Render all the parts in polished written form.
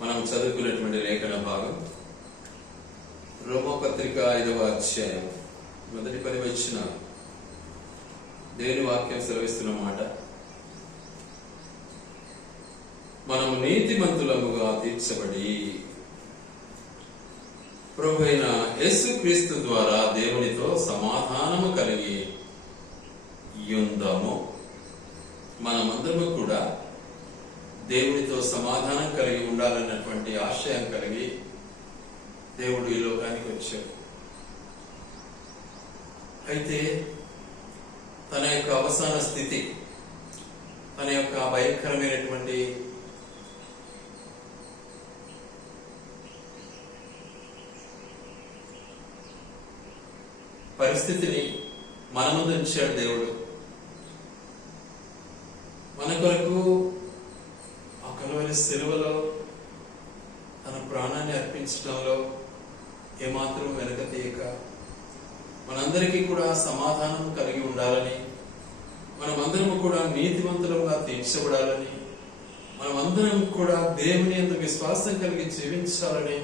మనం చదువుకున్నటువంటి లేఖన భాగం రోమపత్రిక 5వ అధ్యాయం మొదటి 10 వచనాలు. దేవుని వాక్యం సెలవిస్తున్న మాట, మనము నీతిమంతులముగా తీర్చబడి ప్రభువైన యేసుక్రీస్తు ద్వారా దేవునితో సమాధానము కలిగి యుందాము. మనమందరము కూడా దేవునితో సమాధానం కలిగి ఉండాలన్నటువంటి ఆశయం కలిగి దేవుడు ఈ లోకానికి వచ్చాడు. అయితే తన యొక్క అవసాన స్థితి, తన యొక్క భయంకరమైనటువంటి పరిస్థితిని మన ముందు ఉంచాడు దేవుడు. మన కొరకు ఆ కలువరి సిలువలో తన ప్రాణాన్ని అర్పించడంలో ఏమాత్రం వెనక తీయక మనందరికీ కూడా సమాధానం కలిగి ఉండాలని, మనమందరము కూడా నీతివంతులుగా తీర్చబడాలని, మనమందరం కూడా దేవుని యందు విశ్వాసం కలిగి జీవించాలని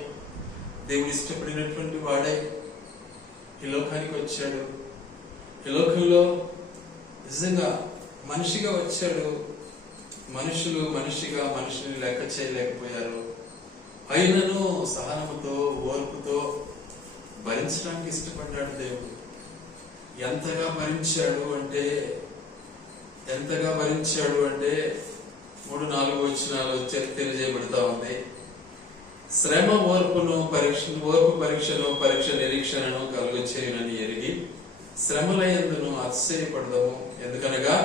దేవుడు ఇష్టపడినటువంటి వాడే ఈ లోకానికి వచ్చాడు. ఈ లోకంలో నిజంగా మనిషిగా వచ్చాడు. మనుషులు మనిషిగా మనిషిని లెక్క చేయలేకపోయారు. అయినను సహనముతో ఓర్పుతో భరించడానికి ఇష్టపడ్డాడు దేవుడు. ఎంతగా భరించాడు అంటే 3-4 వచనాలు తెలియజేయబడతా ఉంది. శ్రమ ఓర్పు పరీక్షను పరీక్ష నిరీక్షణను కలుగు చేయనని ఎరిగి శ్రమల యందును అతిశయపడదాము. ఎందుకనగా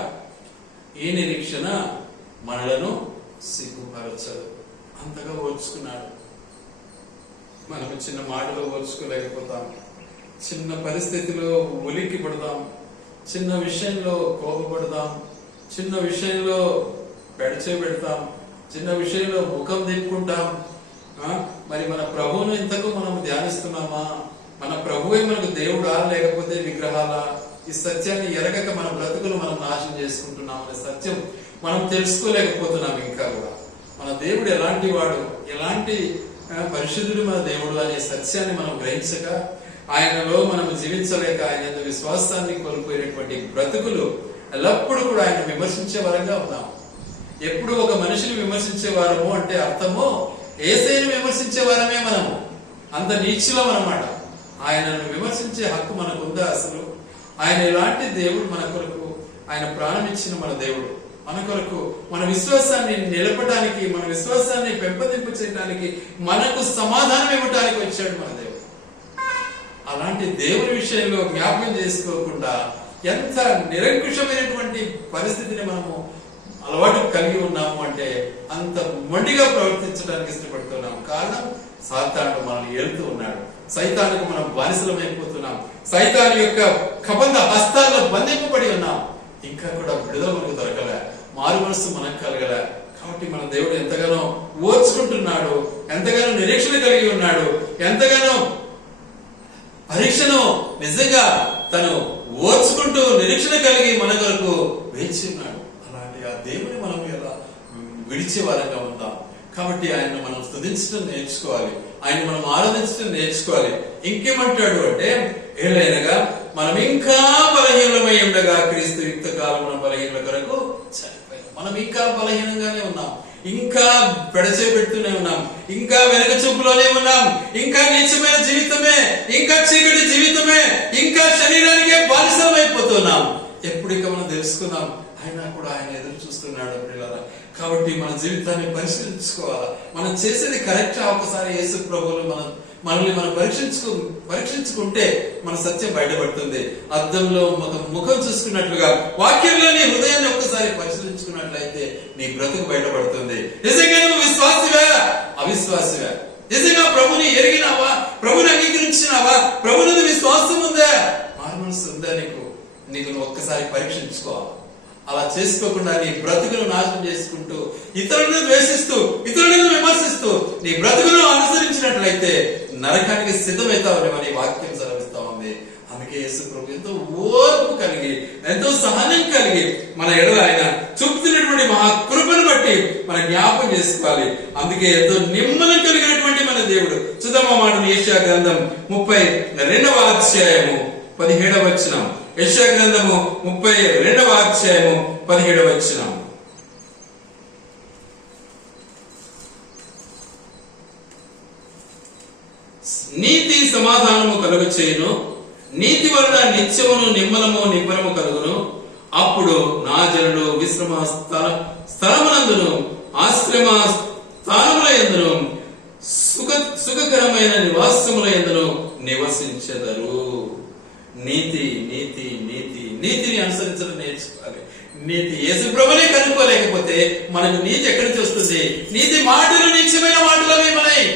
ఈ నిరీక్షణ మనలను సిగ్గుపరచదు. అంతగా ఓర్చుకున్నాడు. మనం చిన్న మాటలో ఓర్చుకోలేకపోతాం, చిన్న పరిస్థితిలో ఉలిక్కి పడదాం, చిన్న విషయంలో కోపపడదాం, చిన్న విషయంలో పెడతాం, చిన్న విషయంలో ముఖం తిప్పుకుంటాం. మరి మన ప్రభువును ఇంతకు మనం ధ్యానిస్తున్నామా? మన ప్రభువే మనకు దేవుడా లేకపోతే విగ్రహాలా? ఈ సత్యాన్ని ఎరగక మన బ్రతుకులు మనం నాశనం చేసుకుంటున్నాం అనే సత్యం మనం తెలుసుకోలేకపోతున్నాం. ఇంకా కూడా మన దేవుడు ఎలాంటి వాడు, ఎలాంటి పరిశుద్ధుడు మన దేవుడు అనే సత్యాన్ని మనం గ్రహించక, ఆయనలో మనం జీవించలేక ఆయన విశ్వాసాన్ని కోల్పోయినటువంటి బ్రతుకులు ఎల్లప్పుడూ కూడా ఆయన విమర్శించే వారంగా ఉన్నాం. ఎప్పుడు ఒక మనిషిని విమర్శించే వారము అంటే అర్థము యేసయ్యను విమర్శించే వారమే మనము. అంత నీచులం అన్నమాట. ఆయనను విమర్శించే హక్కు మనకు ఉందా అసలు? ఆయన ఎలాంటి దేవుడు మన కొరకు, ఆయన ప్రాణం ఇచ్చిన మన దేవుడు మన కొరకు, మన విశ్వాసాన్ని నిలపడానికి, మన విశ్వాసాన్ని పెంపొందింపు చేయడానికి, మనకు సమాధానం ఇవ్వడానికి వచ్చాడు మన దేవుడు. అలాంటి దేవుని విషయంలో జ్ఞాపకం చేసుకోకుండా ఎంత నిరంకుశమైనటువంటి పరిస్థితిని మనము అలవాటు కలిగి ఉన్నాము అంటే అంత మొండిగా ప్రవర్తించడానికి ఇష్టపడుతున్నాం. కారణం సాతాను మనల్ని ఏలుతూ ఉన్నాడు. సైతానుకు మనం బానిసలమైపోతున్నాం. సైతాను యొక్క కబంధ హస్తాల్లో బంధింపబడి ఉన్నాం. ఇంకా కూడా విడుదల మనకు దొరకలే, మారు మనస్సు మనకు కలగలే. కాబట్టి మన దేవుడు ఎంతగానో ఓర్చుకుంటున్నాడు, ఎంతగానో నిరీక్షణ కలిగి ఉన్నాడు, ఎంతగానో పరీక్షను నిజంగా తను ఓర్చుకుంటూ నిరీక్షణ కలిగి మన కొరకు వేచి ఉన్నాడు. అలాంటి ఆ దేవుని మనం ఎలా విడిచే వారంగా ఉంటాం. కాబట్టి ఆయన మనం స్తుతించడం నేర్చుకోవాలి, ఆయన మనం ఆరాధించడం నేర్చుకోవాలి. ఇంకేమంటాడు అంటే, ఏలైనగా మనం ఇంకా బలహీనమై ఉండగా క్రీస్తు యుక్త కాలం బలహీనల కొరకు చనిపోయాం. మనం ఇంకా బలహీనంగానే ఉన్నాం, ఇంకా పెడచేపెడుతూనే ఉన్నాం, ఇంకా వెనక చూపులోనే ఉన్నాం, ఇంకా నీచమైన జీవితమే, ఇంకా చీకటి జీవితమే, ఇంకా శరీరానికే బానిసమైపోతున్నాం. ఎప్పుడు ఇక మనం తెలుసుకున్నాం, అయినా కూడా ఆయన ఎదురు చూస్తున్నాడు పిల్లల. కాబట్టి మన జీవితాన్ని పరిశీలించుకోవాలా. మనం చేసేది కరెక్టా? ఒకసారి యేసు ప్రభువులు మనల్ని మనం పరీక్షించుకుంటే మన సత్యం బయటపడుతుంది. అద్దంలో ముఖం చూసుకున్నట్లుగా వాక్యంలో నీ హృదయాన్ని ఒక్కసారి పరిశీలించుకున్నట్లయితే నీ బ్రతుకు బయటపడుతుంది. నిజంగా నువ్వు విశ్వాసివా అవిశ్వాసివా? నిజంగా ప్రభుని ఎరిగినావా? ప్రభుని అంగీకరించినావా? ప్రభుని విశ్వాసం ఉందా? మారు మనసు ఉందా? నీకు నువ్వు ఒక్కసారి పరీక్షించుకోవాలి. అలా చేసుకోకుండా నీ బ్రతుకును నాశనం చేసుకుంటూ, ఇతరులను ద్వేషిస్తూ, ఇతరులను విమర్శిస్తూ నీ బ్రతుకును అనుసరించినట్లయితే నరకానికి సిద్ధమవుతావని వాక్యం సెలవిస్తా ఉంది. అందుకే అందుకే యేసు ప్రభు ఎంతో ఓర్పు కలిగి, ఎంతో సహనం కలిగి మన ఎడల ఆయన చూపుతున్నటువంటి మహాకృపను బట్టి మన జ్ఞాపకం చేసుకోవాలి. అందుకే ఎంతో నిమ్మలం కలిగినటువంటి మన దేవుడు. చూద్దాం ఆ మాటను. యెషయా గ్రంథం 32వ అధ్యాయము 17వ వచనం. యెషయా గ్రంథము 32వ అధ్యాయము 17వ వచనం. నీతి సమాధానము కలుగు చేయును, నీతి వలన నిత్యమును నిమ్మలము నిబ్బరము కలుగును. అప్పుడు నా జనులు విశ్రమ స్థలమునందును ఆశ్రమ స్థానముల యందును సుఖకరమైన నివాసముల యందును నివసించెదరు. నీతి నీతి నీతి నీతిని అనుసరించడం నేర్చుకోవాలి. నీతి యేసు ప్రభునే కనుక్కోలేకపోతే మనకు నీతి ఎక్కడి నుంచి వస్తుంది? నీతి మాటలు నీచమైన మాటలు అవి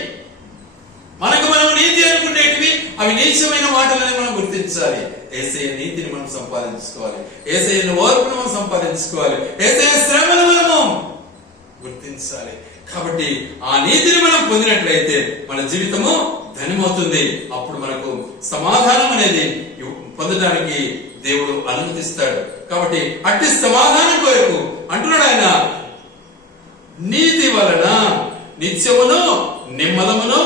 మనకు మనం నీతి అనుకునేటివి అవి నీచమైన మాటలని మనం గుర్తించాలి. యేసయ్య నీతిని మనం సంపాదించుకోవాలి. యేసయ్య ఓర్పును మనం సంపాదించుకోవాలి. యేసయ్య శ్రమను మనము గుర్తించాలి. కాబట్టి ఆ నీతిని మనం పొందినట్లయితే మన జీవితము ధన్యమవుతుంది. అప్పుడు మనకు సమాధానం అనేది పొందడానికి దేవుడు అనుమతిస్తాడు. కాబట్టి అట్టి సమాధానం కొరకు అంటున్నాడు ఆయన, నీతి వలన నిత్యమును నిమ్మలమును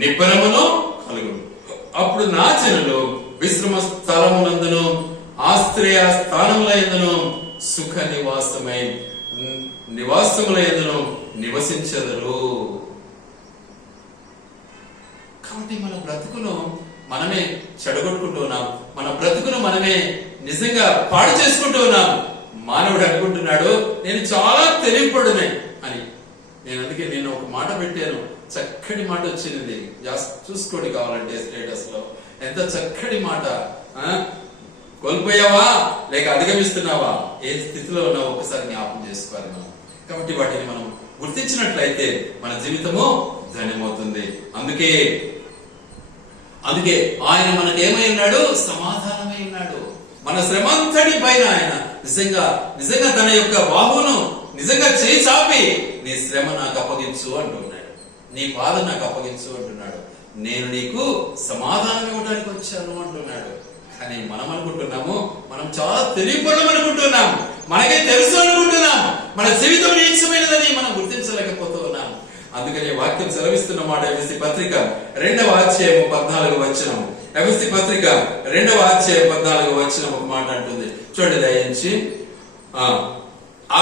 నిబ్బరమును కలుగును. అప్పుడు నా జనులు విశ్రమ స్థలమునందును ఆశ్రయ స్థానముల యందును సుఖ నివాసముల యందును నివసించెదరు. కాబట్టి మన బ్రతుకును మనమే చెడగొట్టుకుంటూ ఉన్నాం. మన బ్రతుకును మనమే నిజంగా పాడు చేసుకుంటూ ఉన్నాం. మానవుడు అనుకుంటున్నాడు నేను చాలా తెలివిపడునే అని. అందుకే నేను ఒక మాట పెట్టాను, చక్కటి మాట వచ్చింది, చూసుకోండి కావాలంటే స్టేటస్ లో. ఎంత చక్కటి మాట. కోల్పోయావా లేక అధిగమిస్తున్నావా, ఏ స్థితిలో ఉన్నావో ఒకసారి జ్ఞాపకం చేసుకోవాలి మనం. కాబట్టి వాటిని మనం గుర్తించినట్లయితే మన జీవితము ధన్యమవుతుంది. అందుకే ఆయన మనకు ఏమై ఉన్నాడు? సమాధానమై ఉన్నాడు. మన శ్రమంతటి పైన ఆయన నిజంగా తన యొక్క బాహువును నిజంగా చేయి చాపి నీ శ్రమ నాకు అప్పగించు అంటున్నాడు, నీ బాధ నాకు అప్పగించు అంటున్నాడు, నేను నీకు సమాధానం ఇవ్వడానికి వచ్చాను అంటున్నాడు. కానీ మనం అనుకుంటున్నాము మనం చాలా తెలియపడడం అనుకుంటున్నాం, మనకే తెలుసు అనుకుంటున్నాం, మన జీవితం నీచమైనదని మనం గుర్తించలేకపోతూ ఉన్నాం. అందుకని వాక్యం సెలవిస్తున్న మాట ఎఫెసీ పత్రిక 2వ అధ్యాయము 14వ వచనం. ఎఫెసీ పత్రిక 2వ అధ్యాయం 14వ వచనం ఒక మాట అంటుంది, చూడండి దయించి.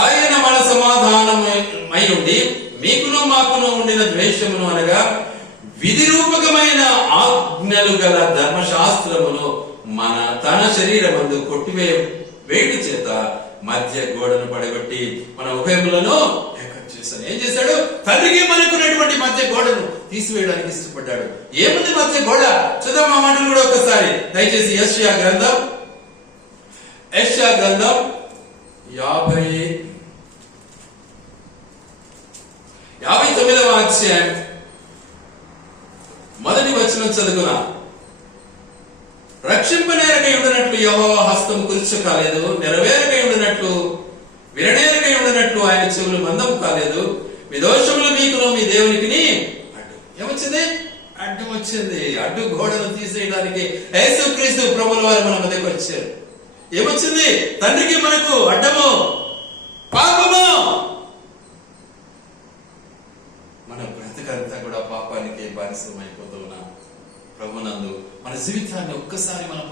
ఆయన మన సమాధానమై ఉండి మీకును మాకును ఉండిన ద్వేషమును అనగా విధి రూపకమైన ఆజ్ఞలు గల ధర్మశాస్త్రమును తన శరీరమందు కొట్టివేయుట చేత మధ్య గోడను పడగొట్టి మన ఉభయములను ఏం చేశాడు? తండ్రికి మనకున్నటువంటి మధ్య గోడను తీసివేయడానికి ఇష్టపడ్డాడు. ఏముంది మధ్య గోడ? చూద్దాం ఆ మాటలు కూడా ఒకసారి దయచేసి. యెషయా గ్రంథం 59వ అధ్యాయం 1వ వచనం చదువుకున్నా. రక్షింపనేరకై ఉండనట్లు యెహోవా హస్తం కురుచ కాలేదు, నెరవేరకై ఉండనట్లు విననేరకై ఉండనట్లు ఆయన చెవులు మందం కాలేదు. మీ దోషములు మీకును మీ దేవునికి అడ్డు. ఏమొచ్చింది? అడ్డు వచ్చింది. అడ్డు గోడను తీసేయడానికి యేసుక్రీస్తు ప్రభువుల వారు మన మధ్యకు వచ్చారు. ఏమొచ్చింది? తండ్రికి మనకు అడ్డము, పాపము. మన బ్రతుకంతా కూడా పాపానికి బానిసమైపోతూ ఉన్నాం. ప్రభునందు మన జీవితాన్ని ఒక్కసారి మనం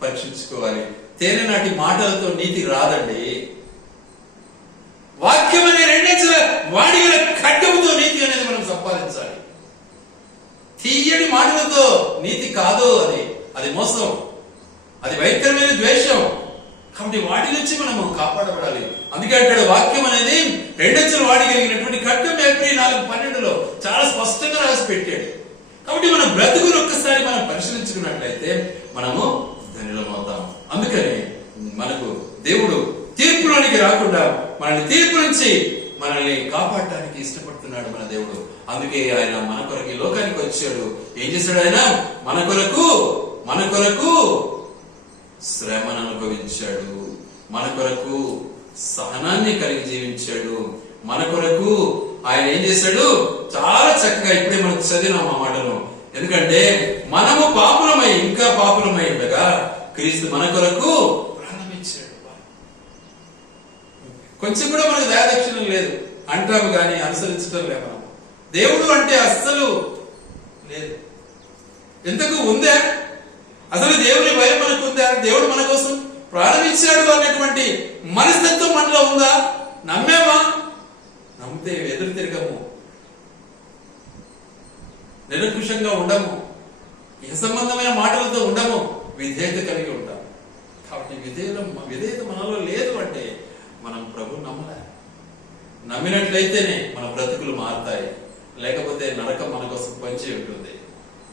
పరీక్షించుకోవాలి. తేనెనాటి మాటలతో నీతి రాదండి. వాక్యం అనే 2 అంచెల వాడిగల ఖడ్గముతో నీతి అనేది మనం సంపాదించాలి. తీయని మాటలతో నీతి కాదు. అది మోసం, అది భయంకరమైన ద్వేషం. కాబట్టి వాటి నుంచి మనము కాపాడబడాలి. అందుకే అంటాడు వాక్యం అనేది 2 అంచెల వాడిగలిగినటువంటి ఖడ్గం. ఏప్రిల్ 4:12 చాలా స్పష్టంగా రాసి పెట్టాడు. కాబట్టి మన బ్రతుకును ఒక్కసారి మనం పరిశీలించుకున్నట్లయితే మనము ధన్యులమవుతాం. అందుకని మనకు దేవుడు తీర్పులోనికి రాకుండా మనల్ని తీర్పు నుంచి మనల్ని కాపాడటానికి ఇష్టపడుతున్నాడు మన దేవుడు. అందుకే ఆయన మన కొరకు ఈ లోకానికి వచ్చాడు. ఏం చేశాడు? ఆయన మన కొరకు శ్రమను అనుభవించాడు, మన కొరకు సహనాన్ని కలిగి జీవించాడు, మన కొరకు ఆయన ఏం చేశాడు? చాలా చక్కగా ఇప్పుడే మనం చదివినాం ఆ మాటను. ఎందుకంటే మనము పాపులమై ఇంకా పాపులమై ఉండగా క్రీస్తు మన కొరకు ప్రాణమిచ్చాడు. కొంచెం కూడా మనకు దయాదక్షిణం లేదు అంటాము కానీ అనుసరించడం లేదు. మనం దేవుడు అంటే అస్సలు లేదు. ఎంతకు ఉందా అసలు దేవుని భయం మనకు ఉందా? దేవుడు మన కోసం ప్రారంభించాడు అన్నటువంటి మనస్తత్వం మనలో ఉందా? నమ్మేమా? నమ్మితే ఎదురు తిరగము, నిరంకుశంగా ఉండము, ఇహ సంబంధమైన మాటలతో ఉండము, విధేయత కలిగి ఉంటాం. కాబట్టి విధేయత మనలో లేదు అంటే మనం ప్రభు నమ్మలే. నమ్మినట్లయితేనే మన బ్రతుకులు మారుతాయి, లేకపోతే నరకం మన కోసం పంచి ఉంటుంది.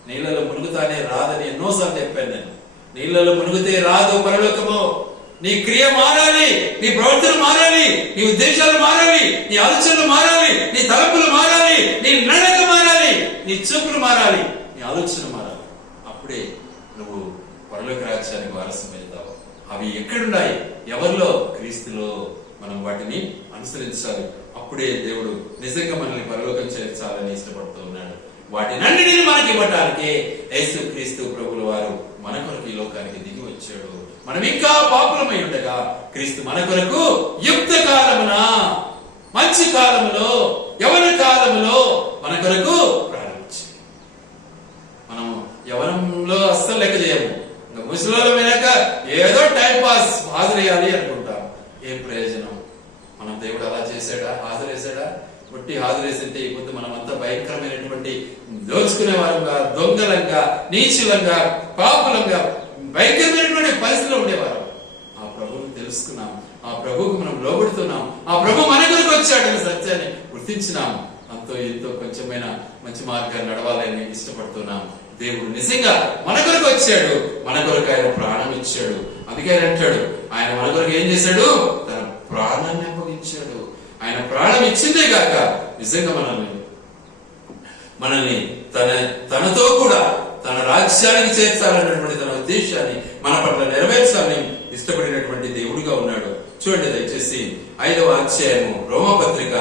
నీళ్ళలో మునుగుతానే రాదని ఎన్నోసార్లు చెప్పాను నేను. నీళ్ళలో మునుగుతే రాదు పరలోకము. నీ క్రియ మారాలి, నీ ప్రవర్తన మారాలి, నీ ఉద్దేశాలు మారాలి, నీ ఆలోచనలు మారాలి, నీ తలంపులు మారాలి, నీ నడక మారాలి, నీ చూపులు మారాలి, నీ ఆలోచన మారాలి. అప్పుడే నువ్వు పరలోక రాజ్యానికి వారసమవుతావు. అవి ఎక్కడున్నాయి? ఎవరిలో? క్రీస్తులో. మనం వాటిని అనుసరించాలి. అప్పుడే దేవుడు నిజంగా మనల్ని పరలోకం చేర్చాలని ఇష్టపడుతూ ఉన్నాడు. వాటినన్నిటిని మనకి ఇవ్వటానికి యేసు క్రీస్తు ప్రభుల వారు మన కొరకు ఈ లోకానికి దిగి వచ్చాడు. మనం ఇంకా పాపులమై ఉండగా క్రీస్తు మన కొరకు యుక్త కాలమున, మంచి కాలములో, యవన కాలములో మన కొరకు ప్రారంభించాడు. మనం యవనంలో అస్సలు లెక్క చేయము. ఇంకా ముసలిలో వినాక ఏదో టైం పాస్ హాజరేయాలి అనుకుంటాం. ఏం ప్రయోజనం? మనం దేవుడు అలా చేశాడా? హాజరేసాడా? పుట్టి హాజరేసింటే ఇప్పుడు మనమంతా భయంకరమైనటువంటి దోచుకునే వారంగా, దొంగలంగా, నీచులంగా, పాపులంగా, భయంకరమైనటువంటి పరిస్థితిలో ఉండేవారు. ఆ ప్రభువుని తెలుసుకున్నాం, ఆ ప్రభువుకు మనం లోబడుతున్నాం, ఆ ప్రభు మన కొరకు వచ్చాడని సత్యాన్ని గుర్తించినాం. అంతో ఎంతో కొంచెమైనా మంచి మార్గాన్ని నడవాలని ఇష్టపడుతున్నాం. దేవుడు నిజంగా మన కొరకు వచ్చాడు, మన కొరకు ఆయన ప్రాణం ఇచ్చాడు. అందుకే అంటాడు, ఆయన మన కొరకు ఏం చేశాడు? తన ప్రాణాన్ని అప్పగించాడు. ఆయన ప్రాణం ఇచ్చిందే కాక నిజంగా మనల్ని తనతో కూడా తన రాజ్యానికి చేర్చాలన్నటువంటి తన ఉద్దేశాన్ని మన పట్ల నెరవేర్చాలని ఇష్టపడినటువంటి దేవుడిగా ఉన్నాడు. చూడండి దయచేసి 5వ అధ్యాయము, రోమపత్రిక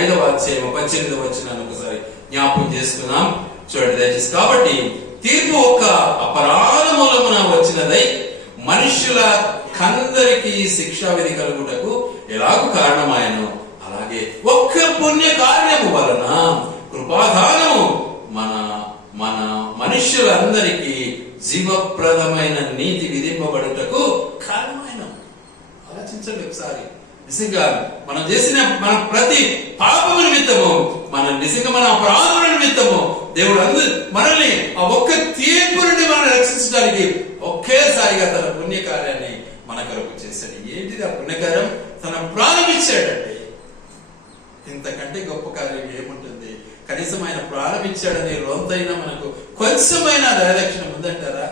5వ అధ్యాయము 18వ వచనాన్ని ఒకసారి జ్ఞాపకం చేసుకున్నాం. చూడండి దయచేసి. కాబట్టి తీర్పు ఒక అపరాధ మూలమున వచ్చినదై మనుష్యుల కందరికి శిక్షా విధి కలుగుటకు ఎలాగూ కారణమాయను, అలాగే ఒక్క పుణ్య కార్యము వలన కృపాదానము మన మనుష్యులందరికీ జీవప్రదమైన నీతి విధింపబడుటకు కారణమైన. ఆలోచించండి ఒకసారి. నిజంగా మనం చేసిన మన ప్రతి పాపము నిమిత్తము, నిజంగా మన అపరాధముల నిమిత్తము దేవుడు మనల్ని ఆ ఒక్క తీర్పు నుండి మనం రక్షించడానికి ఒకేసారిగా తన పుణ్యకార్యాన్ని మన కొరకు చేశాడు. ఏంటిది ఆ పుణ్యకార్యం? తన ప్రాణం ఇచ్చాడండి. ఇంతకంటే గొప్ప కార్యం ఏముంటుంది? కనీసం ఆయన ప్రాణం ఇచ్చాడని రొంతైనా మనకు కొంచెమైనా దయదక్షిణం ఉందంటారా?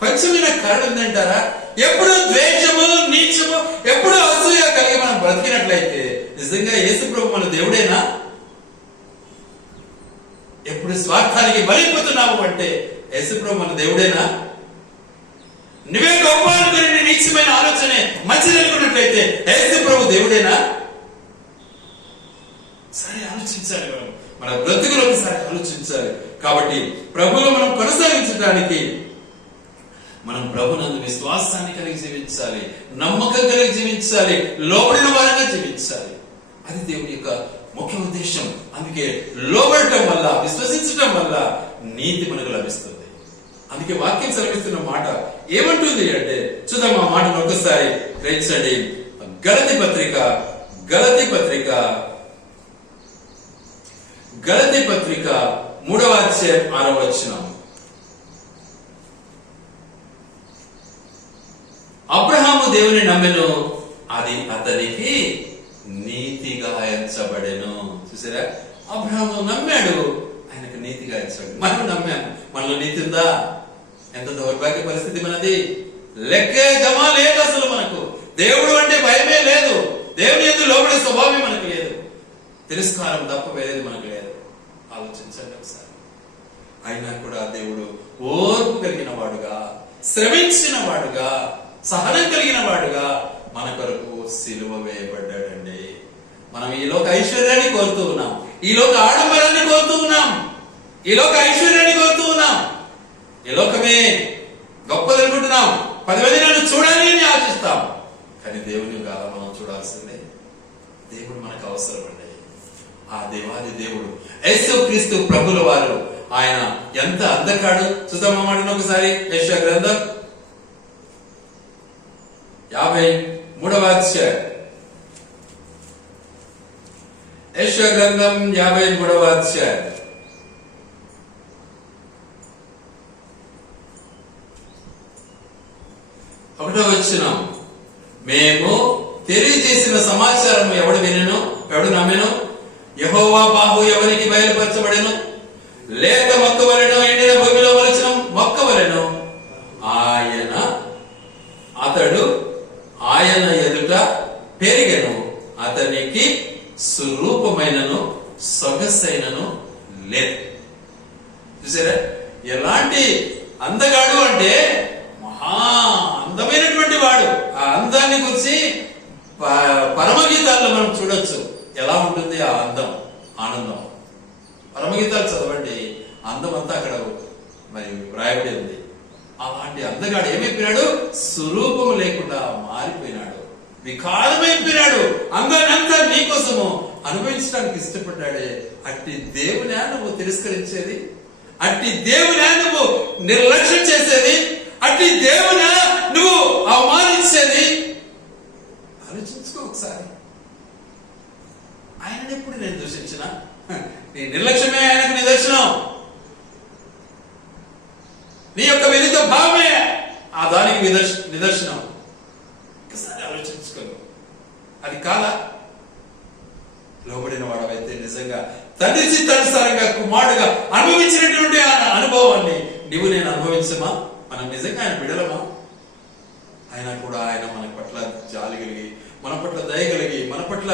కొంచెమైనా కరుణ ఉందంటారా? ఎప్పుడు ద్వేషము, నీచము, ఎప్పుడు అసూయ కలిగి మనం బ్రతికినట్లయితే నిజంగా యేసు ప్రభు మన దేవుడేనా? ఎప్పుడు స్వార్థానికి బలిపోతున్నాము అంటే యేసు ప్రభు మన దేవుడేనా? నువ్వే గొప్ప అనుకుని నీచమైన ఆలోచనే మంచిది అనుకున్నట్లయితే యేసు ప్రభు దేవుడేనా? సరే ఆలోచించాలి. మన బ్రతుకులు ఒకసారి ఆలోచించాలి. కాబట్టి ప్రభువులో మనం కొనసాగించడానికి మనం ప్రభునందు విశ్వాసాన్ని కలిగి జీవించాలి, నమ్మకం కలిగి జీవించాలి, లోబడిన వారంగా జీవించాలి. అది దేవుని యొక్క ముఖ్య ఉద్దేశం. అందుకే లోబడటం వల్ల, విశ్వసించడం వల్ల నీతి మనకు లభిస్తుంది. అందుకే వాక్యం సెలవిస్తున్న మాట ఏమంటుంది అంటే, చూద్దాం ఆ మాటను ఒకసారి గ్రహించండి. గలతీ పత్రిక 3వ అధ్యాయం 6వ వచనం. అబ్రహాము దేవుని నమ్మెను, అది అతనికి నీతిగా ఎంచబడెను. చూసారా? అబ్రహాము నమ్మాడు, ఆయనకు నీతిగా ఎంచబడి. మనం నమ్మాము, మనలో నీతి ఉందా? ఎంత దౌర్భాగ్య పరిస్థితి మనది! లెక్కే జమా లేదు అసలు. మనకు దేవుడు అంటే భయమే లేదు, దేవుని యందు లోబడే స్వభావమే మనకు లేదు, తిరస్కారం తప్ప వేరేది మనకు లేదు. ఆలోచించండి ఒకసారి. అయినా కూడా దేవుడు ఓర్పు కలిగిన వాడుగా, శ్రమించిన వాడుగా, సహనం కలిగిన వాడుగా మన కొరకు సిలువ వేయబడ్డాడండి. మనం ఈ లోక ఐశ్వర్యాన్ని కోరుతూ ఉన్నాం, ఈ లోక ఆడంబరాన్ని కోరుతూ ఉన్నాం, ఈ లోక ఐశ్వర్యాన్ని కోరుతూ ఉన్నాం. ఈ లోకమే గొప్పది అనుకుంటున్నాం. 10 మంది నన్ను చూడాలి అని ఆశిస్తాం. కానీ దేవుని కాదా మనం చూడాల్సిందే. దేవుడు మనకు అవసరం అండి. ఆ దేవాది దేవుడు యేసుక్రీస్తు ప్రభుల వారు ఆయన ఎంత అందగాడు చూద్దామని ఒకసారి యెషయా గ్రంథం 53వ అధ్యాయం. యెషయా గ్రంథం 53వ అధ్యాయం 1వ వచనం. మేము తెలియజేసిన సమాచారం ఎవడు వినెను, ఎవడు నమ్మెను? యెహోవా బాహు ఎవరికి బయలుపరచబడెను? లేత మొక్క వలెను, ఎండిన భూమిలో మొలిచిన మొక్క వలెను అతడు ఆయన ఎదుట పెరిగెను. అతనికి స్వరూపమైనను సొగసైనను లేదు. చూసారా ఎలాంటి అందగాడు అంటే మహా అందమైనటువంటి వాడు. ఆ అందాన్ని గురించి పరమగీతాల్లో మనం చూడొచ్చు. ఎలా ఉంటుంది ఆ అందం, ఆనందం. పరమగీతాలు చదవండి, అందం అంతా అక్కడ మరి వ్రాయబడి ఉంది. అలాంటి అందగాడు ఏమైపోయినాడు? స్వరూపం లేకుండా మారిపోయినాడు, వికారమైపోయినాడు. అందానంతా నీకోసము అనుభవించడానికి ఇష్టపడ్డాడే. అట్టి దేవునే నువ్వు తిరస్కరించేది? అట్టి దేవునే నువ్వు నిర్లక్ష్యం చేసేది? అట్టి దేవునే నువ్వు అవమానించేది? ఆలోచించుకో ఒకసారి. ఆయనని ఎప్పుడు నేను దూషించిన? నీ నిర్లక్ష్యమే ఆయనకు నిదర్శనం. నీ యొక్క విరుద్ధ భావమే ఆ దానికి నిదర్శనం. ఒకసారి ఆలోచించుకోను. అది కాదా? లోబడిన వాడవైతే నిజంగా తండ్రి చిత్తానుసారంగా కుమారుడుగా అనుభవించినటువంటి అనుభవాన్ని నీవు నేను అనుభవించమా? మనం నిజంగా ఆయన బిడలమా? అయినా కూడా ఆయన మన పట్ల జాలి కలిగి, మన పట్ల దయ కలిగి, మన పట్ల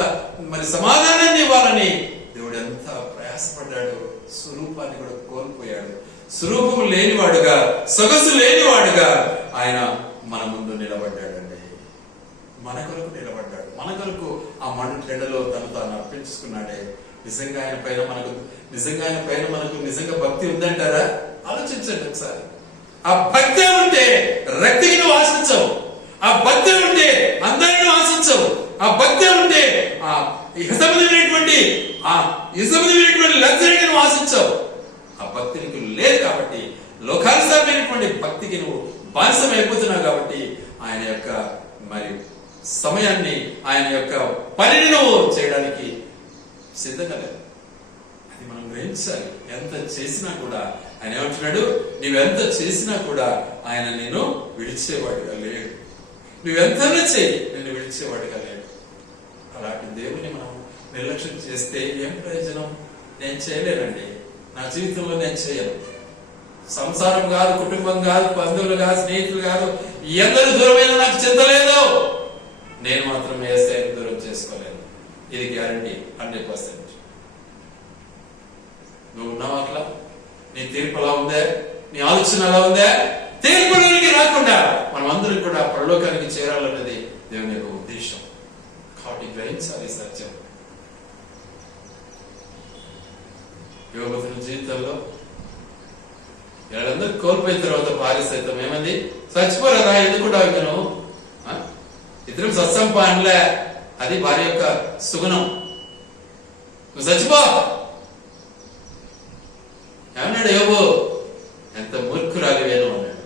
మరి సమాధానాన్ని ఇవ్వాలని దేవుడు ఎంత ప్రయాసపడ్డాడు. స్వరూపాన్ని కూడా కోల్పోయాడు. స్వరూపము లేనివాడుగా, సొగసు లేనివాడుగా ఆయన మన ముందు నిలబడ్డాడండి. మన కొరకు నిలబడ్డాడు. మన కొరకు ఆ మంటెండలో తను తాను అర్పించుకున్నాడే. నిజంగా ఆయన పైన మనకు నిజంగా భక్తి ఉందంటారా? ఆలోచించండి ఒకసారి. ఆ భక్తి ఉంటే రక్తికి నువ్వు ఆశించవు. ఆ భక్తి ఉంటే అందరిని ఆశించవు. ఆ భక్తి ఉంటే ఆ ఇహసమైనటువంటి లగ్జరీని నువ్వు ఆశించవు. ఆ భక్తి నీకు లేదు కాబట్టి, లోకానుసారమైనటువంటి భక్తికి నువ్వు బానిసం అయిపోతున్నావు కాబట్టి ఆయన యొక్క మరి సమయాన్ని, ఆయన యొక్క పనిని నువ్వు చేయడానికి సిద్ధంగా లేదు. అది మనం గ్రహించాలి. ఎంత చేసినా కూడా ఆయన ఏమంటున్నాడు? నువ్వెంత చేసినా కూడా ఆయన నిన్ను విడిచేవాడుగా లేడు. నువ్వెంతనే చేయి, నిన్ను విడిచేవాడుగా లేడు. అలాంటి దేవుని మనం నిర్లక్ష్యం చేస్తే ఏం ప్రయోజనం? నేను చేయలేనండి. నా జీవితంలో నేను చేయను. సంసారం కాదు, కుటుంబం కాదు, బంధువులు కాదు, స్నేహితులు కాదు, ఎందరూ దూరమైన నాకు చింతలేదు. నేను మాత్రం యేసయ్యను దూరం చేసుకోలేను. ఇది గ్యారంటీ 100%. నువ్వు ఉన్నావు అట్లా? నీ తీర్పు అలా ఉందే? నీ ఆలోచన అలా ఉందే? తీర్పులోనికి రాకుండా మనం అందరం కూడా పరలోకానికి చేరాలన్నది దేవుని యొక్క ఉద్దేశం. కాబట్టి గ్రహించాలి సత్యం. యోగతుల జీవితంలో వీళ్ళందరూ కోల్పోయిన తర్వాత భార్య సైతం ఏమంది? చచ్చిపోరాదా? ఎందుకుంటావు ఇక నువ్వు? ఇద్దరు సత్సంపాన్లే. అది భార్య యొక్క సుగుణం. నువ్వు చచ్చిపో ఏమన్నాడు యోబు? ఎంత మూర్ఖురాలివేను అన్నాడు.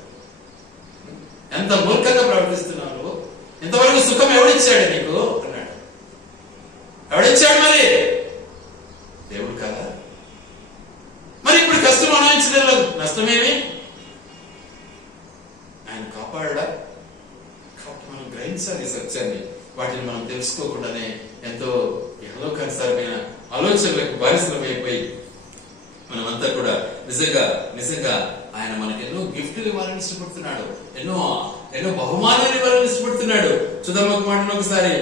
ఎంత మూర్ఖంగా ప్రవర్తిస్తున్నావు నువ్వు? ఇంతవరకు సుఖం ఎవడిచ్చాడు నీకు అన్నాడు. ఎవడిచ్చాడు? మరి దేవుడు కదా. మరి ఇప్పుడు కష్టం అనుభవించడంలో నష్టమేమి? ఆయన కాపాడా. కాబట్టి మనం గ్రహించాలి సత్యాన్ని. వాటిని మనం తెలుసుకోకుండానే ఎంతో యహలోకానుసారమైన ఆలోచనలకు బానిసలమైపోయి మనమంతా కూడా నిజంగా ఆయన మనకి ఎన్నో గిఫ్ట్లు ఇవ్వాలని ఇష్టపడుతున్నాడు. ఎన్నో బహుమానాలు ఇవ్వాలని ఇష్టపడుతున్నాడు. చూద్దాం ఒక మాటను ఒకసారి.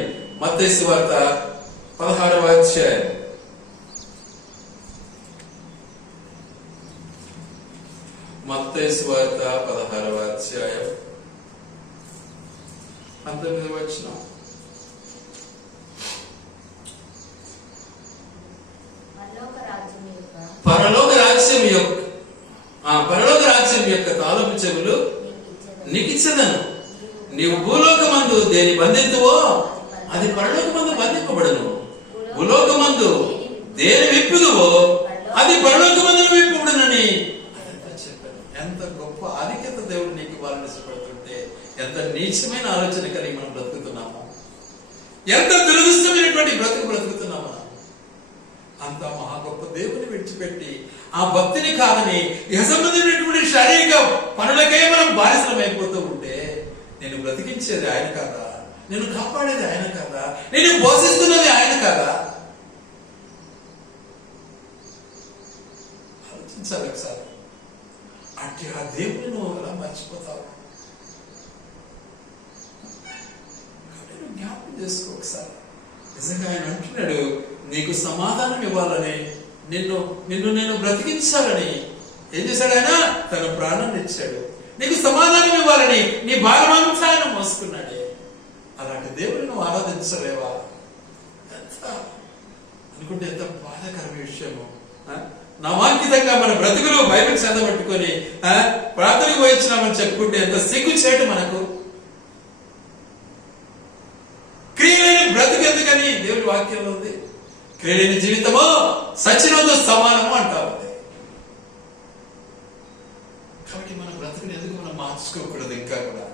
మత్తయి సువార్త 16వ అధ్యాయం. మత్తయి సువార్త 16వ అధ్యాయం 19వ వచనం. పరలోక రాజ్యం యొక్క తాళపు చెవులు నీకిచ్చదను. నీవు భూలోకమందు దేని బంధింతువో అది పరలోకమందు బంధింపబడును. భూలోకమందు దేని విప్పుదువో అది పరలోకమందు విప్పబడునని అదంతా చెప్పాను. ఎంత గొప్ప ఆధిక్యత దేవుడు నీకు వాళ్ళని ఇష్టపడుతుంటే ఎంత నీచమైన ఆలోచన కలిగి మనం బ్రతుకుతున్నాము, ఎంత దురదృష్టమైనటువంటి బ్రతుకుతున్నాము. అంత మహా గొప్ప దేవుని విడిచిపెట్టి ఆ భక్తిని కాదని సంబంధించినటువంటి శారీరక పనులకే మనం బానిసలమైపోతూ ఉంటే నేను బ్రతికించేది ఆయన కాదా? నేను కాపాడేది ఆయన కాదా? నేను పోషిస్తున్నది ఆయన కాదా? ఆలోచించాలి ఒకసారి. అంటే ఆ దేవుని నువ్వు ఎలా మర్చిపోతావు? జ్ఞాపకం చేసుకో ఒకసారి. నిజంగా ఆయన అంటున్నాడు, నీకు సమాధానం ఇవ్వాలని, నిన్ను నేను బ్రతికించాలని. ఏం చేశాడు ఆయన? తన ప్రాణాన్ని ఇచ్చాడు. నీకు సమాధానం ఇవ్వాలని నీ భారమంతా ఆయన మోసుకున్నాడే. అలాంటి దేవుడిని నువ్వు ఆరాధించలేవా? ఎంత అనుకుంటే ఎంత బాధాకరమైన విషయము. నామాంకితంగా మన బ్రతుకులు బైబిల్ చదవబట్టుకొని ప్రార్థనకు పోయించినామని చెప్పుకుంటే ఎంత సిగ్గు చేయటం మనకు. క్రియలేని బ్రతుకు ఎందుకని దేవుడి వాక్యంలో ఉంది. క్రియలేని జీవితము సచ్చినంతో సమానము అంటారు. కాబట్టి మన బ్రతుకుని ఎందుకు మనం మార్చుకోకూడదు? ఇంకా కూడా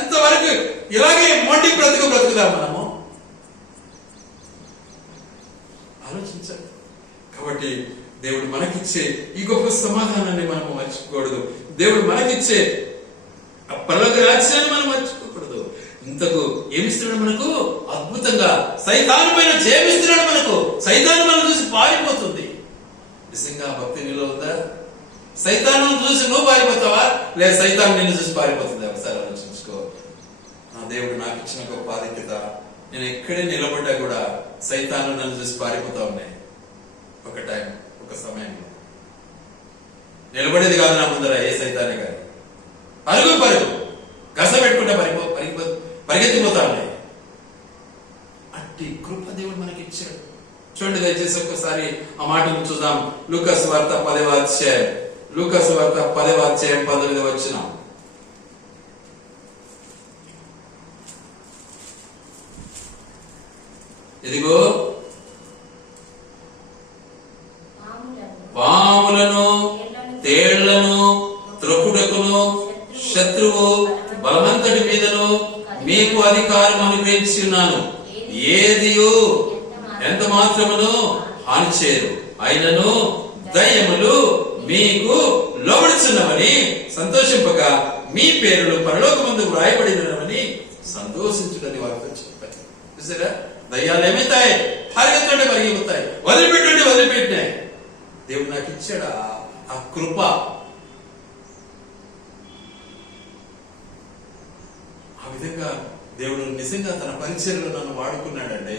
ఎంతవరకు ఇలాగే మొండి బ్రతుకుదాం మనము? ఆలోచించండి. కాబట్టి దేవుడు మనకిచ్చే ఈ గొప్ప సమాధానాన్ని మనం మర్చిపోకూడదు. దేవుడు మనకిచ్చే పరలోక రాజ్యాన్ని మనం మర్చిపోకూడదు. ఇంతకు ఏమిస్తున్నాడు మనకు? అద్భుతంగా సైతాను పైన జయమిస్తున్నాడు మనకు. సైతాను మనం చూసి పారిపోతుంది. నిజంగా భక్తి నీలో ఉందా? సైతాను చూసి నువ్వు పారిపోతావా, లేదా సైతాను నిన్ను చూసి పారిపోతుంది? ఒకసారి ఆలోచించుకో. నా దేవుడు నాకు ఇచ్చిన గొప్ప ఆధిక్యత, నేను ఎక్కడే నిలబడ్డా కూడా సైతాను నన్ను చూసి పారిపోతా ఉన్నాయి. ఒక టైం, ఒక సమయంలో నిలబడేది కాదు నా ముందర ఏ సైతానే కాదు. పరుగు గస పెట్టుకుంటే పరిగెత్తిపోతా ఉన్నాయి. అట్టి కృప దేవుడు మనకి ఇచ్చాడు. చూడండి దయచేసి ఒక్కసారి ఆ మాటను చూద్దాం. లూకాసు వార్త 10వ అధ్యాయం, లూకాసు వార్త 10వ అధ్యాయం 19వ వచనం. ఇదిగో పాములను తేళ్లను త్రొక్కుటకును శత్రువు బలవంతుడి మీదను మీకు అధికారం అనుగ్రహించి ఉన్నాను. ఏదియు ఎంత మాత్రమును హాని చేయరు. అయినను దయ్యములు మీకు లోబడుచున్నవని సంతోషింపక మీ పేరులు పరలోకమందు వ్రాయబడినవని సంతోషించుటని వారితో చెప్పారు. చూసారా? దయ్యాలు ఏమవుతాయి? పరిగెత్తుంటే పరిగెత్తాయి, వదిలిపెట్టినాయి. దేవుడు నాకు ఇచ్చాడు ఆ కృప. ఆ విధంగా దేవుడు నిజంగా తన పరిచర్యలో నన్ను వాడుకున్నాడండి.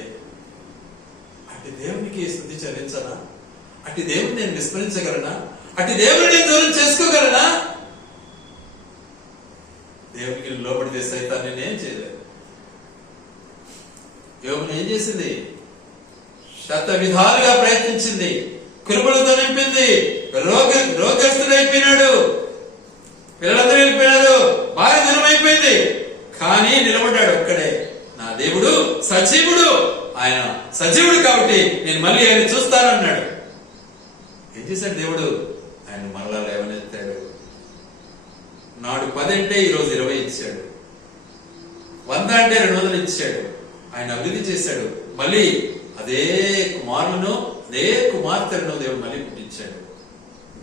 అట్టి దేవునికి స్తుతి చెల్లించనా? అట్టి దేవుడిని నేను విస్మరించగలనా? అట్టి దేవుడిని నేను దూరం చేసుకోగలనా? దేవునికి లోబడితే సైతాన్ని నేనేం చేయలేదు. యోబును ఏం చేసింది? శత విధాలుగా ప్రయత్నించింది, కృపలతో నింపింది. రోగస్తుడైపోయినాడు, పిల్లలందరూ వెళ్ళిపోయినారు, భార్య దూరం అయిపోయింది. కానీ నిలబడ్డాడు ఒక్కడే. నా దేవుడు సజీవుడు, ఆయన సజీవుడు కాబట్టి నేను మళ్ళీ ఆయన చూస్తానన్నాడు. ఏం చేశాడు దేవుడు? ఆయన మరలా లేవనెత్తాడు. నాడు 10 అంటే ఈరోజు 20 ఇచ్చాడు. 100 అంటే 200 ఇచ్చాడు. ఆయన అభివృద్ధి చేశాడు. మళ్ళీ అదే కుమారులను, అదే కుమార్తెలను దేవుడు మళ్ళీ పుట్టించాడు.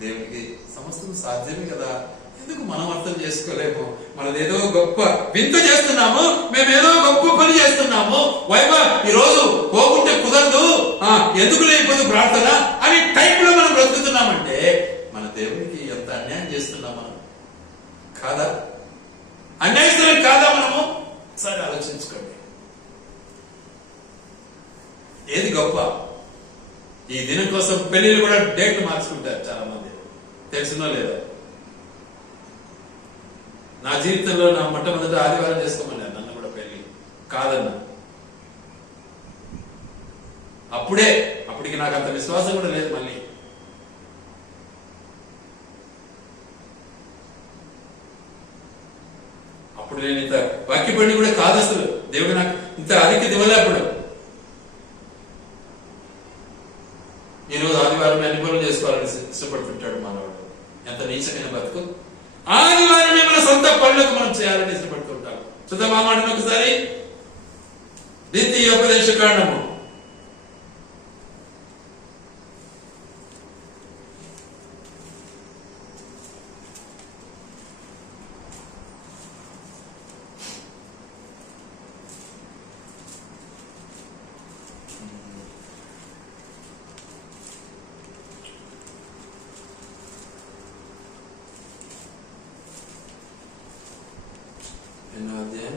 దేవునికి సమస్తం సాధ్యమే కదా. ఎందుకు మనం అర్థం చేసుకోలేము? మనదేదో గొప్ప వింత చేస్తున్నాము, మేమేదో గొప్ప పని చేస్తున్నాము. ఈ రోజు పోకుంటే కుదరదు, ఎందుకు లేకపోతే ప్రార్థన అని టైప్ లో మనం బ్రతుకుతున్నామంటే మన దేవునికి ఎంత అన్యాయం చేస్తున్నాం మనం కాదా? అన్యాయస్తులం కాదా మనము? సరే ఆలోచించుకోండి. ఏది గొప్ప? ఈ దినం కోసం పెళ్లిళ్ళు కూడా డేట్లు మార్చుకుంటారు చాలా మంది, తెలిసినో లేదా? నా జీవితంలో నా మొట్టమొదటి ఆదివారం చేసుకోమన్నారు నన్ను కూడా పెళ్లి కాదన్నా. అప్పటికి నాకు అంత విశ్వాసం కూడా లేదు. మళ్ళీ అప్పుడు నేను ఇంత వాక్యపడిని కూడా కాదు అసలు. దేవుడు నాకు ఇంత ఆధిక్యత ఇవ్వలే. అప్పుడు ఈరోజు ఆదివారం అన్ని పనులు చేసుకోవాలని ఇష్టపడుతుంటాడు మానవుడు. ఎంత నీచమైన బతుకు! ఆదివారం మన సొంత పనులకు మనం చేయాలని ఇష్టపడుతుంటాం. చూద్దాం ఆ మాటను ఒకసారి. ద్వితీయోపదేశ కాండము 8వ అధ్యాయం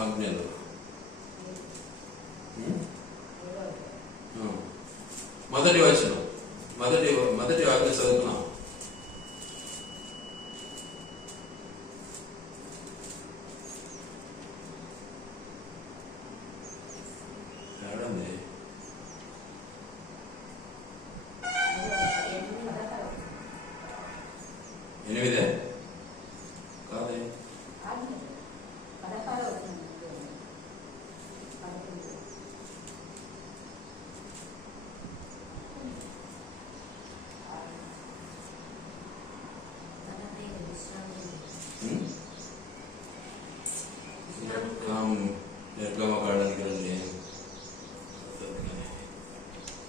ఆజ్ఞలు. మొదటి వచనం, మొదటి ఆజ్ఞ చదువుతున్నాం. ఏడండి? 8 కాదే.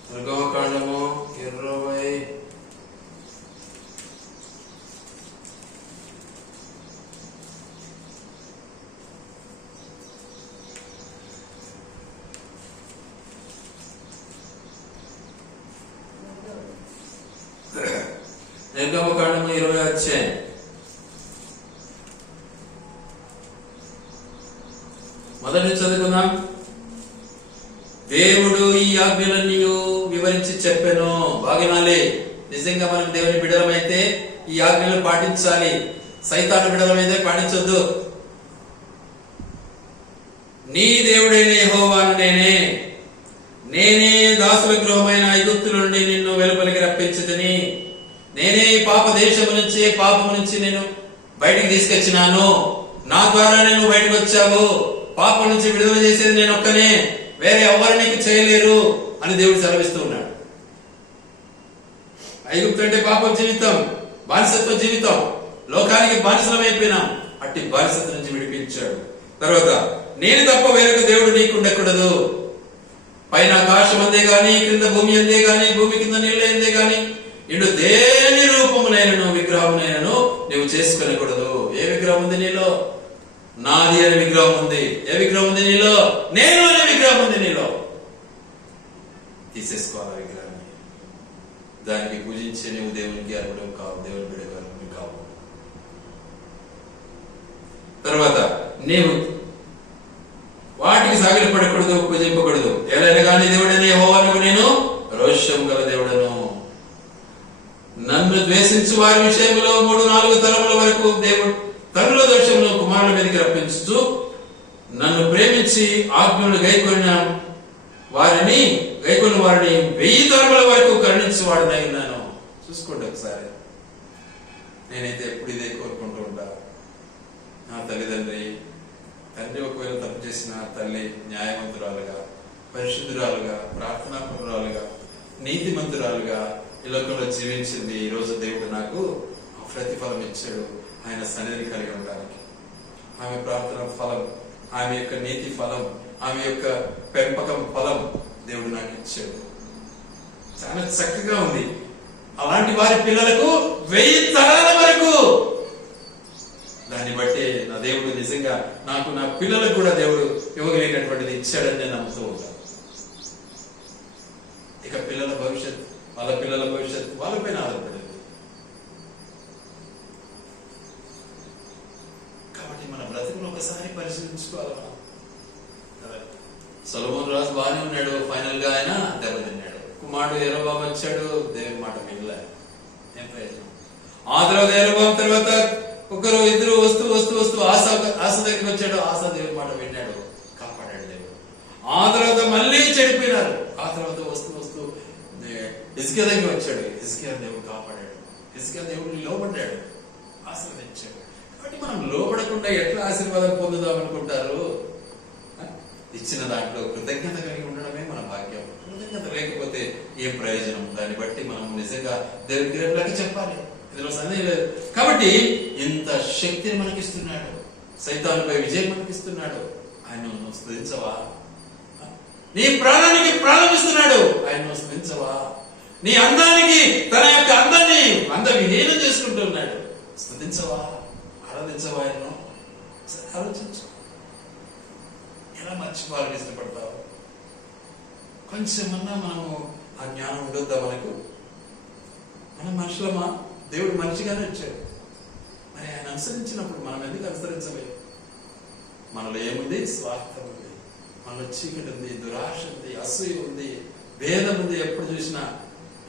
నిర్గమకాండము 20 నిర్గమకాండము 20 అధ్యాయం మొదటి చదువుకుందాం. దేవుడు ఈ ఆజ్ఞలన్నీ వివరించి చెప్పాను. బాగినాలే. నిజంగా మనం దేవుని బిడలమైతే ఈ ఆజ్ఞలు పాటించాలి. సైతాను బిడలమైతే పాటించొద్దు. నీ దేవుడైన యెహోవాను నేనే దాసుల గృహమైన ఐగుప్తు నుండి నిన్ను వెలుపలికి రప్పించుదని, నేనే ఈ పాపము నుంచి నేను బయటికి తీసుకొచ్చినాను. నా ద్వారా నేను బయటకు వచ్చావు. పాపం నుంచి విడుదల చేసేది నేను ఒక్కనే, వేరే ఎవరు నీకు చేయలేరు అని దేవుడు సెలవిస్తూ ఉన్నాడు. ఐగుప్తు అంటే పాప జీవితం, బానిసత్వ జీవితం. లోకానికి బానిసలమైపోయినాం. అట్టి బానిసత్వం నుంచి విడిపించాడు. తర్వాత నేను తప్ప వేరొక దేవుడు నీకు ఉండకూడదు. పైన ఆకాశం అందే గాని, క్రింద భూమి అందే గాని, భూమి కింద నీళ్ళు అందే గాని, ఇటు దేని రూపమునైనను విగ్రహమునైనను నువ్వు చేసుకునకూడదు. ఏ విగ్రహం ఉంది నీలో? నాది అనే విగ్రహం ఉంది. ఏ విగ్రహం ఉంది నీలో? నేను అనే విగ్రహం ఉంది నీలో. తీసేసుకోవాలి విగ్రహాన్ని. దానికి పూజించే నువ్వు దేవునికి అర్పడం కావు, దేవుని బిడ్డకు కావు. తర్వాత నీవు వాటికి సాగిలపడకూడదు, పూజింపకూడదు. ఎవరైనా కానీ దేవుడని యెహోవాను నేను రోషం గల దేవుడను. నన్ను ద్వేషించు వారి విషయంలో 3-4 తరముల వరకు దేవుడు తరుల దోషంలో కుమారుల మీదకి రప్పించు. నన్ను ప్రేమించి ఆజ్ఞలు గైకొన్న వారిని 1000 తరముల వరకు కరుణించేవాడినై ఉన్నాను. చూసుకోండి ఒకసారి. నేనైతే ఎప్పుడు ఇదే కోరుకుంటూ ఉంటా. నా తండ్రి ఒకవేళ తప్పు చేసిన తల్లి న్యాయవంతురాలుగా, పరిశుద్ధురాలుగా, ప్రార్థనాపరురాలుగా, నీతిమంతురాలుగా ఈ లోకంలో జీవించింది. ఈ రోజు దేవుడు నాకు ప్రతిఫలం ఇచ్చాడు. ఆయన సన్నిధిని కలిగి ఉండడానికి. ఆమె ప్రార్థన ఫలం, ఆమె యొక్క నీతి ఫలం, ఆమె యొక్క పెంపకం ఫలం దేవుడు నాకు ఇచ్చాడు. చాలా చక్కగా ఉంది. అలాంటి వారి పిల్లలకు 1000 తరాల వరకు దాన్ని బట్టి నా దేవుడు నిజంగా నాకు, నా పిల్లలకు కూడా దేవుడు ఇవ్వగలిగినటువంటిది ఇచ్చాడని నేను నమ్ముతూ ఉంటాను. ఇక పిల్లల భవిష్యత్, వాళ్ళ పిల్లల భవిష్యత్ వాళ్ళపైన ఆధారపడింది. కాబట్టి మన బ్రతుకులు ఒకసారి పరిశీలించుకోవాలి. సొలొమోను రాజు బాగానే ఉన్నాడు. ఫైనల్ గా ఆయన దెబ్బతిన్నాడు. కుమారుడు యెరొబోము వచ్చాడు, దేవుని మాట వినలే. ఏం ప్రయోజనం? ఆ తర్వాత యెరొబోము తర్వాత ఇద్దరు వస్తూ ఆశ దగ్గరికి వచ్చాడు. ఆశ దేవుని మాట విన్నాడు, కాపాడాడు దేవుడు. ఆ తర్వాత మళ్ళీ చెడిపోయినారు. ఆ తర్వాత వస్తూ హిజ్కియా దగ్గరికి వచ్చాడు. హిజ్కియా దేవుడు కాపాడాడు. హిజ్కియా దేవుడిని లోబడ్డాడు. ఆశీర్వదించాడు. కాబట్టి మనం లోబడకుండా ఎట్లా ఆశీర్వాదం పొందుదాం అనుకుంటారు? ఇచ్చిన దాంట్లో కృతజ్ఞత కలిగి ఉండడమే మన భాగ్యం. కృతజ్ఞత లేకపోతే ఏం ప్రయోజనం? దాన్ని బట్టి మనం నిజంగా దేవుడికి రేపులాగా చెప్పాలి, ఇందులో సందేహం లేదు. కాబట్టి ఇంత శక్తిని మనకిస్తున్నాడు, సైతానుపై విజయం మనకిస్తున్నాడు. ఆయన స్తుతించవా? నీ ప్రాణానికి ప్రాణం ఇస్తున్నాడు, ఆయన స్తుతించవా? నీ అందానికి తన యొక్క అందాన్ని విలీనం చేసుకుంటున్నాడు, స్తుతించవా? ఆరాధించవా? ఆయన ఆలోచించు. ఎలా మర్చిపోవాలని ఇష్టపడతావు? కొంచెమన్నా మనము ఆ జ్ఞానం ఉండొద్దా మనకు? మనం మనుషులమా? దేవుడు మనిషిగానే వచ్చాడు. మరి ఆయన అనుసరించినప్పుడు మనం ఎందుకు అనుసరించలేదు? మనలో ఏముంది? స్వార్థం ఉంది, మనలో చీకటి ఉంది, దురాశ ఉంది, అసూయ ఉంది, భేదం ఉంది. ఎప్పుడు చూసినా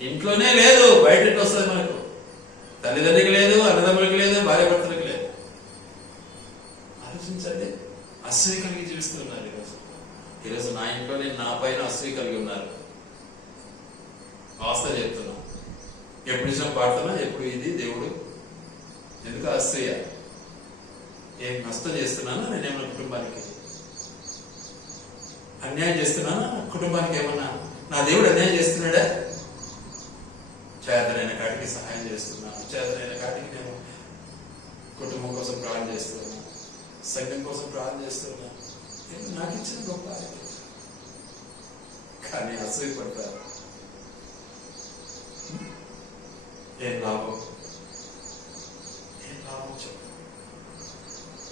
ఇంట్లోనే లేదు, బయట వస్తుంది మనకు. తల్లిదండ్రికి లేదు, అన్నదమ్ములకి లేదు, భార్య భర్తలకు లేదు. ఆలోచించండి. అసూయ కలిగి జీవిస్తున్నారు ఈరోజు నా ఇంట్లో నేను నా పైన అసూయ కలిగి ఉన్నారు. వాస్తవం చెప్తున్నా. ఎప్పుడు ఇష్టం పాడుతున్నా, ఎప్పుడు ఇది దేవుడు ఎందుకు అసూయ? ఏం నష్టం చేస్తున్నానా నేనేమన్నా? కుటుంబానికి అన్యాయం చేస్తున్నానా? కుటుంబానికి ఏమన్నా నా దేవుడు అన్యాయం చేస్తున్నాడా? చేతనైన కాటికి సహాయం చేస్తున్నాను, చేతనైన కాటికి నేను కుటుంబం కోసం ప్రార్థన చేస్తున్నాను, సంఘం కోసం ప్రార్థన చేస్తున్నాను. నాకు ఇచ్చిన గొప్ప ఆరోగ్యం. కానీ అసూయ పడతారు. ఏం లాభం? ఏం లాభం చెప్పు.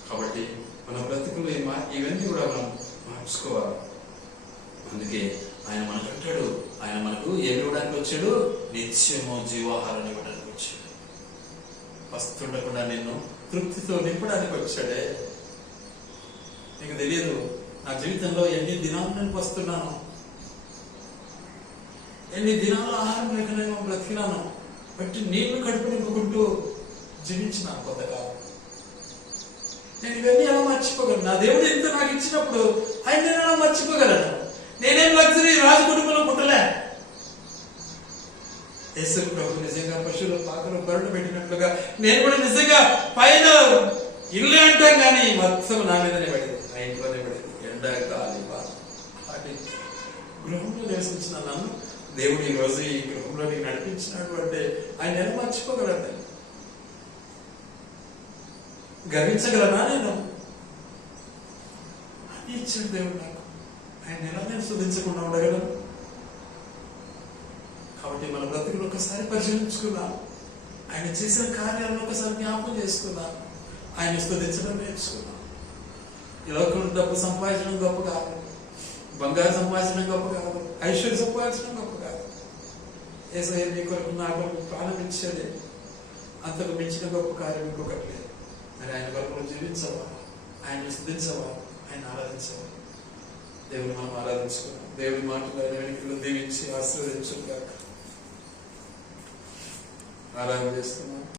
కాబట్టి మన బ్రతుకులు ఇవన్నీ కూడా మనం మార్చుకోవాలి. అందుకే ఆయన మనకు అంటాడు, ఆయన మనకు ఏమి ఇవ్వడానికి వచ్చాడు? నిత్యము జీవాహారాన్ని ఇవ్వడానికి వచ్చాడు. వస్తుండకుండా నిన్ను తృప్తితో నింపడానికి వచ్చాడే. నీకు తెలియదు నా జీవితంలో ఎన్ని దినాలు నేను వస్తున్నాను, ఎన్ని దినాలు ఆహారం లేక నేను బ్రతికినాను. బట్టి నీళ్లు కడుపు నింపుకుంటూ జీవించినాను కొంతకాలం. నేను ఇవన్నీ ఎలా మర్చిపోగలను? నా దేవుడు ఎంత నాకు ఇచ్చినప్పుడు ఆయన నేను ఎలా మర్చిపోగలను? నేనేం లగ్జరీ రాజు కుటుంబంలో పుట్టలే. యేసు ప్రభు నిజంగా పశువుల పాకలో బరుడు పెట్టినట్లుగా నేను కూడా నిజంగా పైన ఇల్లు అంటాం కానీ మొత్తం నా మీదనే పడింది, నా ఇంట్లోనే పడింది. ఎండ గాలి వాటి గృహంలో నివసించిన నన్ను దేవుడు ఈ రోజు ఈ గృహంలో నీకు నడిపించినాడు అంటే ఆయన ఎలా మర్చిపోగలండి? గర్వించగలనా నేను? అని ఇచ్చాడు దేవుడు నాకు. ఆయన ఎలా నేను స్తుతించకుండా ఉండగలను? కాబట్టి మన బ్రతుకులు ఒకసారి పరిశీలించుకుందాం. ఆయన చేసిన కార్యాలను ఒకసారి జ్ఞాపకం చేసుకుందాం. ఆయన స్తుతించడం నేర్చుకుందాం. ఈ లోకంలో డబ్బు సంపాదించడం గొప్ప కాదు, బంగారు సంపాదించడం గొప్ప కాదు, ఐశ్వర్యం సంపాదించడం గొప్ప కాదు. యేసయ్య నీ కొరకు నా కొరకు ప్రాణం ఇచ్చాడే, అంతకు మించిన గొప్ప కార్యం ఇంకొకటి లేదు. మరి ఆయన కొరకు జీవించవా? ఆయన స్తుతించవా? ఆయన ఆరాధించవా? దేవుని మనం ఆరాధించుకున్నాం. దేవుని మాటలు ఆయన వెనుకలు దీవించి ఆశీర్వదించుగాక. ఆరాధన చేస్తున్నాం.